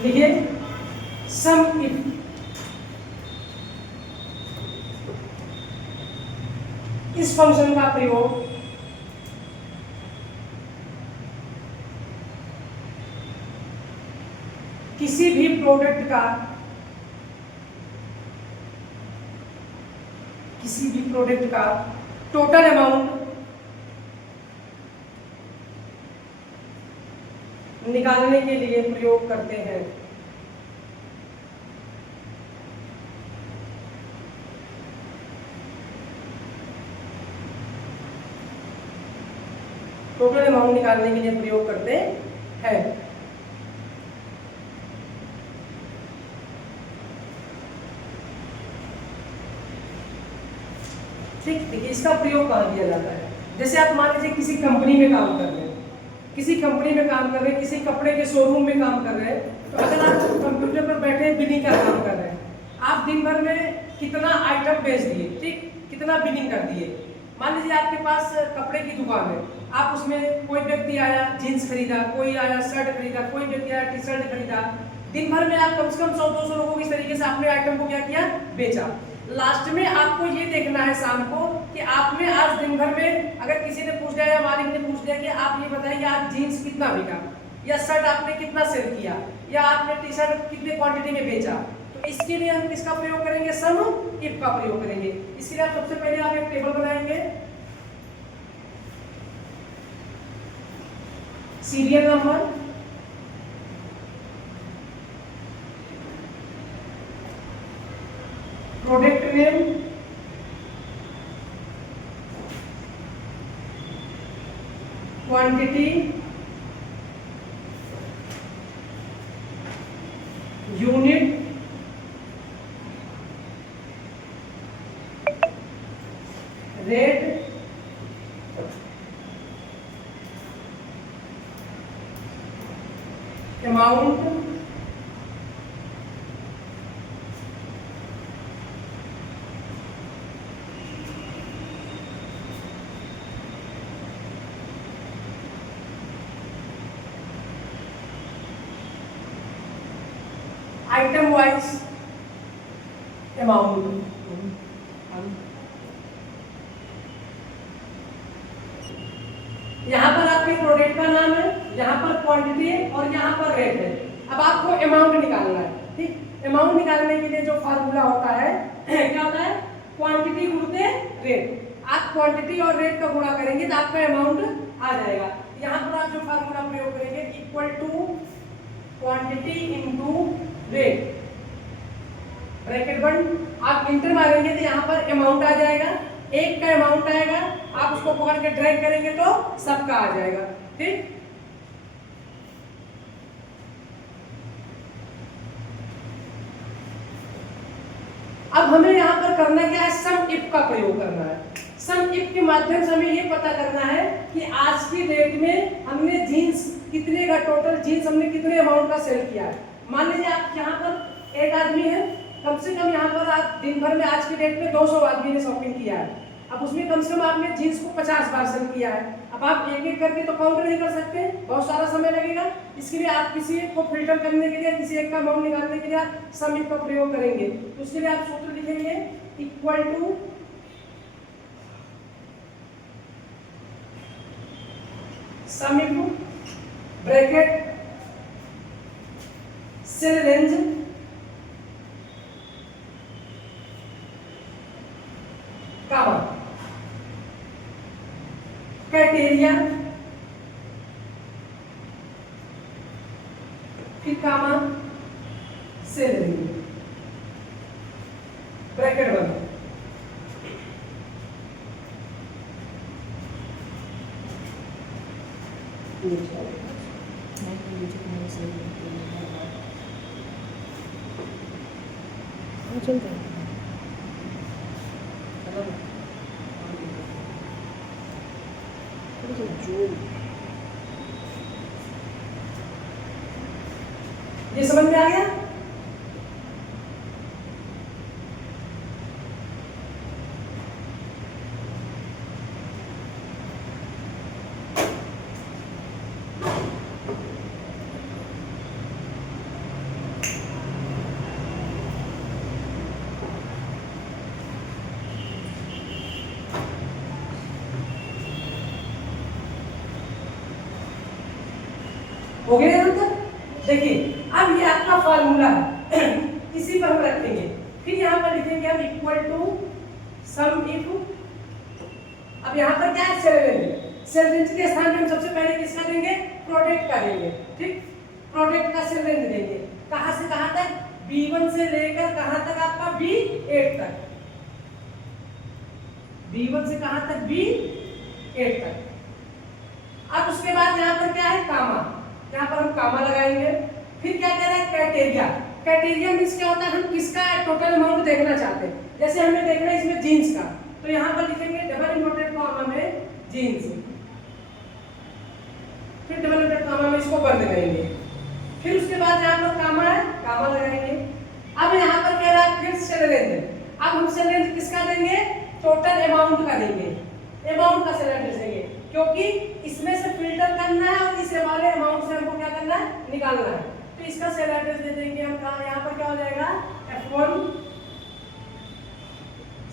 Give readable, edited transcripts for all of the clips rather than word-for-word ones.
लिखिए सम इफ, इस फंक्शन का प्रयोग किसी भी प्रोडक्ट का टोटल अमाउंट निकालने के लिए प्रयोग करते हैं। टोटल अमाउंट निकालने के लिए प्रयोग करते हैं। ठीक, देखिए इसका प्रयोग कहाँ किया जाता है। जैसे आप मान लीजिए किसी कंपनी में काम कर रहे हैं, किसी कपड़े के शोरूम में काम कर रहे हैं, तो अगर आप कंप्यूटर पर बैठे बिलिंग का काम कर रहे हैं, आप दिन भर में कितना आइटम बेच दिए, ठीक, कितना बिलिंग कर दिए। मान लीजिए आपके पास कपड़े की दुकान है, आप उसमें कोई व्यक्ति आया जीन्स खरीदा, कोई आया शर्ट खरीदा, कोई व्यक्ति आया टी शर्ट खरीदा। दिन भर में आप कम से कम 100-200 लोगों को इस तरीके से आपने आइटम को क्या किया, बेचा। लास्ट में आपको ये देखना है शाम को कि आपने आज दिन भर में, अगर किसी ने पूछ लिया या मालिक ने पूछ लिया कि आप ये बताइए आज जीन्स कितना बिका, या शर्ट आपने कितना सेल किया, या आपने टी शर्ट कितने क्वांटिटी में बेचा, तो इसके लिए हम किसका प्रयोग करेंगे, सम इफ का प्रयोग करेंगे। इसके लिए आप सबसे पहले आप एक टेबल बनाएंगे, serial number, product name, quantity, unit, rate, amount, item wise amount. यहाँ पर आपके प्रोडक्ट का नाम है, यहाँ पर क्वांटिटी है और यहाँ पर रेट है। अब आपको अमाउंट निकालना है, ठीक। अमाउंट निकालने के लिए जो फार्मूला होता है क्या होता है, क्वांटिटी गुणित रेट। आप क्वांटिटी और रेट का गुणा करेंगे तो आपका अमाउंट आ जाएगा। यहाँ पर आप जो फार्मूला प्रयोग करेंगे, equal to quantity into rate, bracket बंद, आप इंटर मारेंगे तो यहाँ पर अमाउंट आ जाएगा, एक का अमाउंट आएगा, आप उसको पकड़ के ड्रैग करेंगे तो सबका आ जाएगा, ठीक। अब हमें यहाँ पर करना क्या है, सम इफ का प्रयोग करना है। सम इफ के माध्यम से हमें ये पता करना है कि आज की डेट में हमने जीन्स कितने का, टोटल जीन्स हमने कितने अमाउंट का सेल किया है। मान लीजिए आप यहाँ पर एक आदमी है, कम से कम यहाँ पर आप दिन भर में आज की डेट में 200 आदमी ने शॉपिंग किया है। अब उसमें कम से कम आपने जीन्स को 50 बार सेल किया है। अब आप एक एक करके तो काउंट नहीं कर सकते, बहुत सारा समय लगेगा। इसके लिए आप किसी एक को फिल्टर करने के लिए, किसी एक का अमाउंट निकालने के लिए आप सम इफ का प्रयोग करेंगे। तो उसके लिए आप सूत्र लिखेंगे, equal to sum if bracket cell range comma criteria, फिर कामा सेल रेंज, ब्रैकेट बंद। चलते हैं ये समझ में आ गया। हो गया यहाँ तक? देखिए अब ये आपका फार्मूला है इसी पर हम रखेंगे। फिर यहाँ पर लिखेंगे हम इक्वल टू सम इफ। अब यहाँ पर क्या है? Cell range. सेल रेंज के स्थान पे हम सबसे पहले किसका देंगे? प्रोडक्ट का देंगे। ठीक, प्रोडक्ट का सेल रेंज देंगे। कहाँ से कहाँ तक? B1 से लेकर कहाँ तक आपका? B8 तक। B1 से कहाँ तक? B8 तक। अब उसके बाद यहाँ पर क्या है? कामा। यहाँ पर हम कामा लगाएंगे। फिर क्या कह रहा है? क्राइटेरिया। क्राइटेरिया मींस क्या होता है? हम किसका टोटल अमाउंट देखना चाहते हैं। जैसे हमें देखना है इसमें जीन्स का, तो यहाँ पर लिखेंगे डबल इन्वर्टेड कॉमा में जीन्स, फिर डबल इन्वर्टेड कॉमा में इसको बंद करेंगे। फिर उसके बाद यहाँ पर कामा है, कामा लगाएंगे। अब यहाँ पर कह रहा है फिर सेल रेंज। अब हम सेल रेंज किसका देंगे? टोटल अमाउंट का देंगे। अमाउंट का सेल रेंज देंगे क्योंकि इसमें से फिल्टर करना है और इस वाले अमाउंट से हमको क्या करना है? निकालना है। तो इसका सेल एड्रेस दे देंगे हम। यहाँ पर क्या हो जाएगा? F1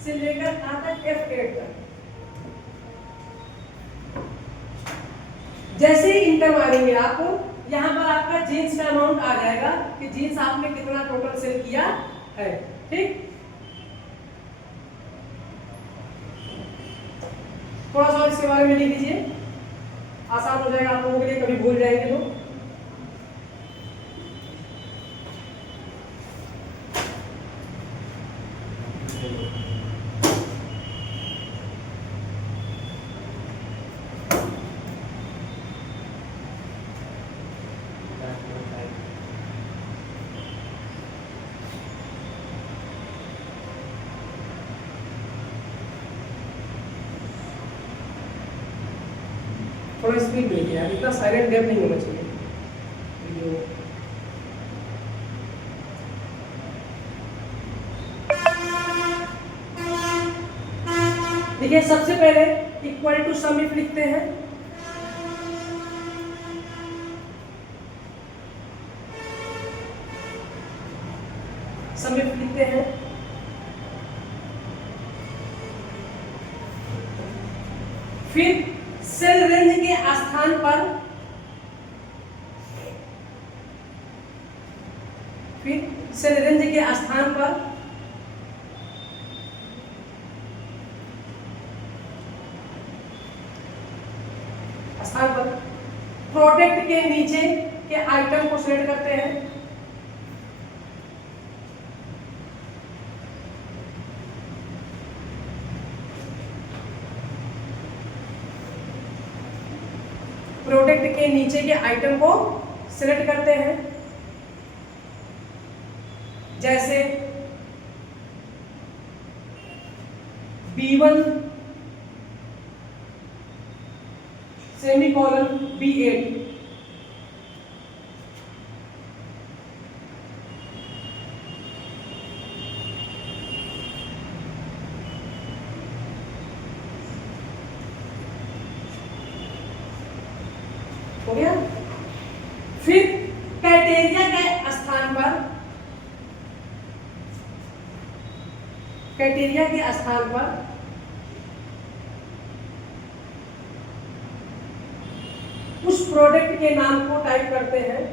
से लेकर कहाँ तक? F8 तक। जैसे ही इंटर मारेंगे आप, यहाँ पर आपका जीन्स का अमाउंट आ जाएगा कि जीन्स आपने कितना टोटल सेल किया है। ठीक, थोड़ा सा इसके बारे में लिख लीजिए, आसान हो जाएगा आप लोगों के लिए, कभी भूल जाएंगे तो। थोड़ा स्पीड में लिखिए यार, इतना साइलेंट गैप नहीं होना चाहिए वीडियो। देखिए सबसे पहले इक्वल टू सम इफ लिखते हैं। सम इफ लिखते हैं। फिर सेल रेंज के स्थान पर, फिर सेल रेंज के स्थान पर प्रोडक्ट के नीचे के आइटम को सिलेक्ट करते हैं। प्रोडक्ट के नीचे के आइटम को सिलेक्ट करते हैं। जैसे B1 सेमीकोलन B8। हो गया। फिर क्राइटेरिया के स्थान पर, क्राइटेरिया के स्थान पर उस प्रोडक्ट के नाम को टाइप करते हैं।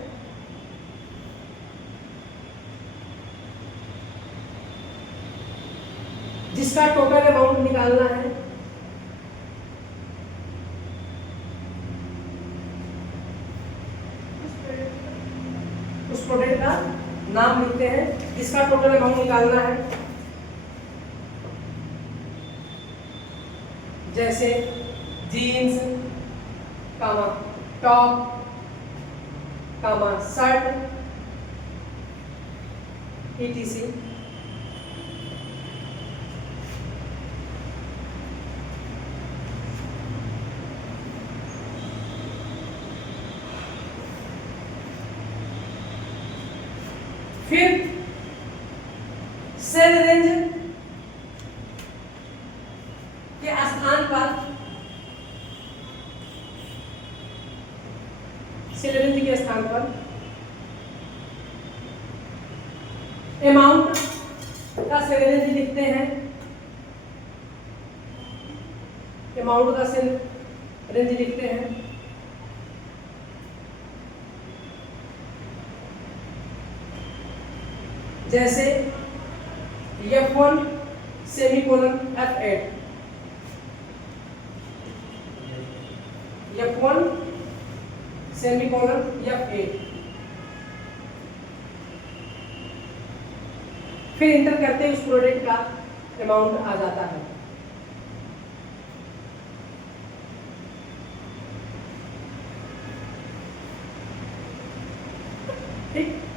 जिसका टोटल अमाउंट निकालना है। उस प्रोडक्ट का नाम लिखते हैं जिसका टोटल अमाउंट निकालना है। जैसे जीन्स कामा टॉप कामा शर्ट etc। फिर सेल रेंज के स्थान पर, सेल रेंज के स्थान पर अमाउंट का सेल रेंज लिखते हैं। अमाउंट का सेल रेंज लिखते हैं। जैसे F1 semicolon F8, F1 semicolon F8, फिर इंटर करते हैं उस प्रोडक्ट का अमाउंट आ जाता है। ठीक।